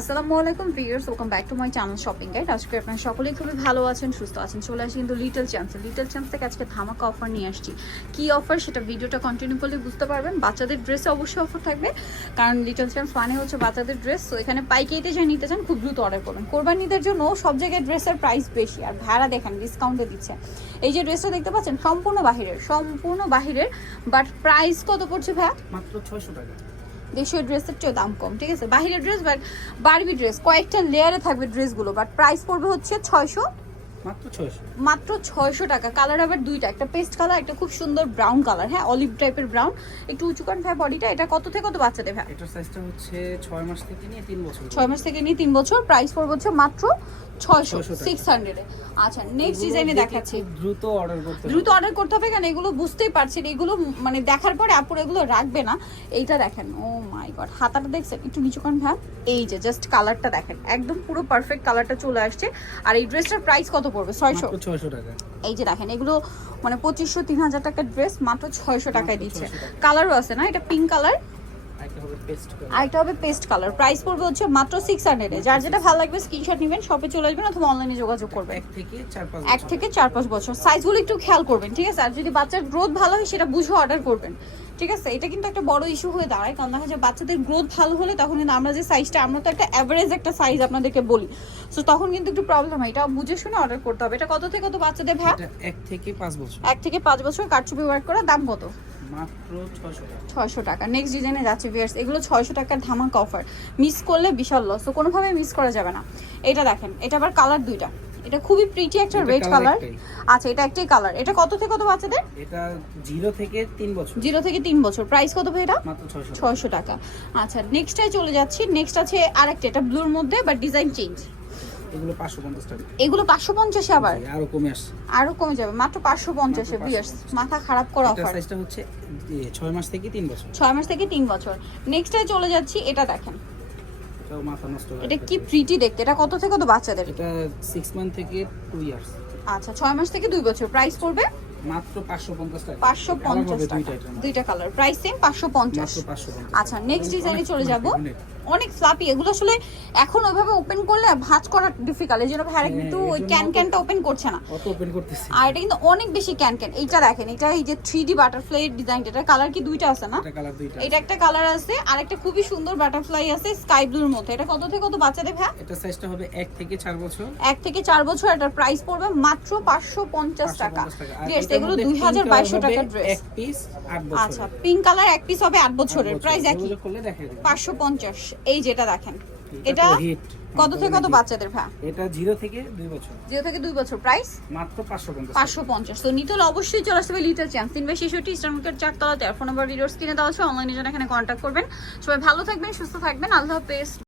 আসসালামু আলাইকুম viewers, welcome back to my channel shopping guide. আজকে আপনারা সকলেই খুবই ভালো আছেন, সুস্থ আছেন। চলে আসি কিন্তু লিটল চ্যাম্পস থেকে আজকে ধামাকা অফার নিয়ে আসছি। কি অফার সেটা ভিডিওটা কন্টিনিউ করলে বুঝতে পারবেন। বাচ্চাদের ড্রেসে অবশ্যই অফার থাকবে, কারণ লিটল চ্যাম্পস মানে হচ্ছে বাচ্চাদের ড্রেস। তো এখানে পাইকারিতে যা নিতে চান খুব দ্রুত অর্ডার করবেন। কোরবানিদের জন্য সব জায়গায় ড্রেসের প্রাইস বেশি, আর ভাড়া দেখেন ডিসকাউন্টে দিচ্ছে। এই যে ড্রেসটা দেখতে পাচ্ছেন সম্পূর্ণ বাহিরের, বাট প্রাইস কত পড়ছে ভাইয়া? মাত্র 600 টাকা। দেশীয় ড্রেসের চেয়েও দাম কম, ঠিক আছে। বাহিরের ড্রেস বাট বারবি ড্রেস কয়েকটা লেয়ারে থাকবে ড্রেসগুলো, বাট প্রাইস পড়বে হচ্ছে 600, মাত্র 600 টাকা। কালার আবার দুইটা, একটা পেস্ট কালার, একটা খুব সুন্দর ব্রাউন কালার, হ্যাঁ অলিভ টাইপের ব্রাউন, একটু উঁচু কান ভাই বডিটা। এটা কত থেকে কত বাচ্চাদের ভাই? এটার সাইজটা হচ্ছে 6 মাস থেকে নিয়ে 3 বছর। 6 মাস থেকে নিয়ে 3 বছর। প্রাইস পড়বে হচ্ছে মাত্র 600 এ। আচ্ছা, নেক্সট ডিজাইনে দেখাচ্ছি। দ্রুত অর্ডার করতে হবে, কারণ এগুলো বুঝতেই পারছেন, এগুলো মানে দেখার পরে আপুর এগুলো রাখবে না। এইটা দেখেন, ও মাই গড, হাতাটা দেখছেন একটু নিচু কান ভাই। এই যে জাস্ট কালারটা দেখেন, একদম পুরো পারফেক্ট কালারটা চলে আসছে। আর এই ড্রেসটার প্রাইস কত পড়বে? 600 টাকা। এই যে দেখেন, এগুলো মানে 2500-3000 টাকার ড্রেস মাত্র 600 টাকায় দিচ্ছে। কালারও আছে না, এটা পিঙ্ক কালার, আরেকটা হবে পেস্ট কালার। প্রাইস পড়বে হচ্ছে মাত্র 600 এ। যার যেটা ভালো লাগবে স্ক্রিনশট নেবেন, শপে চলে আসবেন অথবা অনলাইনে যোগাযোগ করবেন। 1 থেকে 4-5 বছর। সাইজগুলো একটু খেয়াল করবেন, ঠিক আছে। আর যদি বাচ্চার গ্রোথ ভালো হয় সেটা বুঝে অর্ডার করবেন, ঠিক আছে। এটা কিন্তু একটা বড় ইস্যু হয়ে দাঁড়ায়, কারণ দেখা যায় বাচ্চাদের গ্রোথ ভালো হলে তখন কিন্তু আমরা যে সাইজটা, আমরা তো একটা অ্যাভারেজ একটা সাইজ আপনাদেরকে বলি, সো তখন কিন্তু একটু প্রবলেম হয়। এটা বুঝে শুনে অর্ডার করতে হবে। এটা কত থেকে কত বাচ্চাদের ভাই? 1 থেকে 5 বছর। 1 থেকে 5 বছর কারচুপি ওয়ার্ক করা। দাম কত? মাত্র 600 টাকা। নেক্সট ডিজাইনে যাচ্ছে ভিউয়ার্স, এগুলো 600 টাকার ধামাকা অফার। মিস করলে বিশাল লস, তো কোনোভাবে মিস করা যাবে না। এটা দেখেন, এটা আবার কালার দুইটা। এটা খুবই প্রিটি একটা রেড কালার। আচ্ছা, এটা একটাই কালার। এটা কত থেকে কত বাচ্চাদের? এটা 0 থেকে 3 বছর। 0 থেকে 3 বছর। প্রাইস কত ভাই এটা? মাত্র 600 টাকা। আচ্ছা, নেক্সটটাই চলে যাচ্ছি। নেক্সট আছে আরেকটা, এটা ব্লুর মধ্যে বাট ডিজাইন চেঞ্জ। এগুলো 550 টাকা। এগুলো 550 এ, আবার আরো কমে আসছে, আরো কমে যাবে মাত্র 550 এ। ভিউয়ার্স, মাথা খারাপ করা অফার। এটা সাইজটা হচ্ছে 6 মাস থেকে 3 বছর। 6 মাস থেকে 3 বছর। নেক্সটটাই চলে যাচ্ছি। এটা দেখেন, এটাও মাথা নষ্ট। এটা কি প্রিটি দেখতে। এটা কত থেকে কত বাচ্চাদের? এটা 6 মান্থ থেকে 2 ইয়ার্স। আচ্ছা, 6 মাস থেকে 2 বছর। প্রাইস পড়বে মাত্র 550 টাকা। 550 টাকা। দুইটা কালার, প্রাইস সেম 550। আচ্ছা, নেক্সট ডিজাইনে চলে যাব। অনেক ফ্লাপি এগুলো, আসলে এখন ওইভাবে ওপেন করলে ভাঁজ করা ডিফিকাল্ট, এই জন্য ভাই কিন্তু ওই ক্যানটা ওপেন করছে না। অত ওপেন করতেছি। আর এটা কিন্তু অনেক বেশি ক্যান। এইটা দেখেন, এটা এই যে 3D বাটারফ্লাই ডিজাইনটা, এটা কালার কি দুইটা আছে না? এটা একটা কালার আছে, আর একটা খুবই সুন্দর বাটারফ্লাই আছে স্কাই ব্লুর মধ্যে। এটা কত থেকে কত বাচ্চাদের ভাই? এটা সাইজটা হবে 1 থেকে 4 বছর। 1 থেকে 4 বছর। এটার প্রাইস পড়বে মাত্র 550 টাকা। বেশ, এগুলো 2200 টাকার ড্রেস। এক পিস 8 বছর। আচ্ছা, পিঙ্ক কালার এক পিস হবে 8 বছরের। প্রাইস একই 550। এই যেটা দেখেন, এটা কত থেকে কত বাচ্চাদের ভাই? এটা 0 থেকে 2 বছর। 0 থেকে 2 বছর। প্রাইস মাত্র 550। তো নিতে হলে অবশ্যই চলে আসতে হবে লিটল চ্যাম্পস, 3/66 ইস্টার্ন মার্কেট 4 তলাতে। ফোন নাম্বার ভিডিওর স্ক্রিনে দেওয়া আছে, অনলাইনে জন্য এখানে কন্ট্যাক্ট করবেন। সবাই ভালো থাকবেন, সুস্থ থাকবেন। আল্লাহ হাফেজ।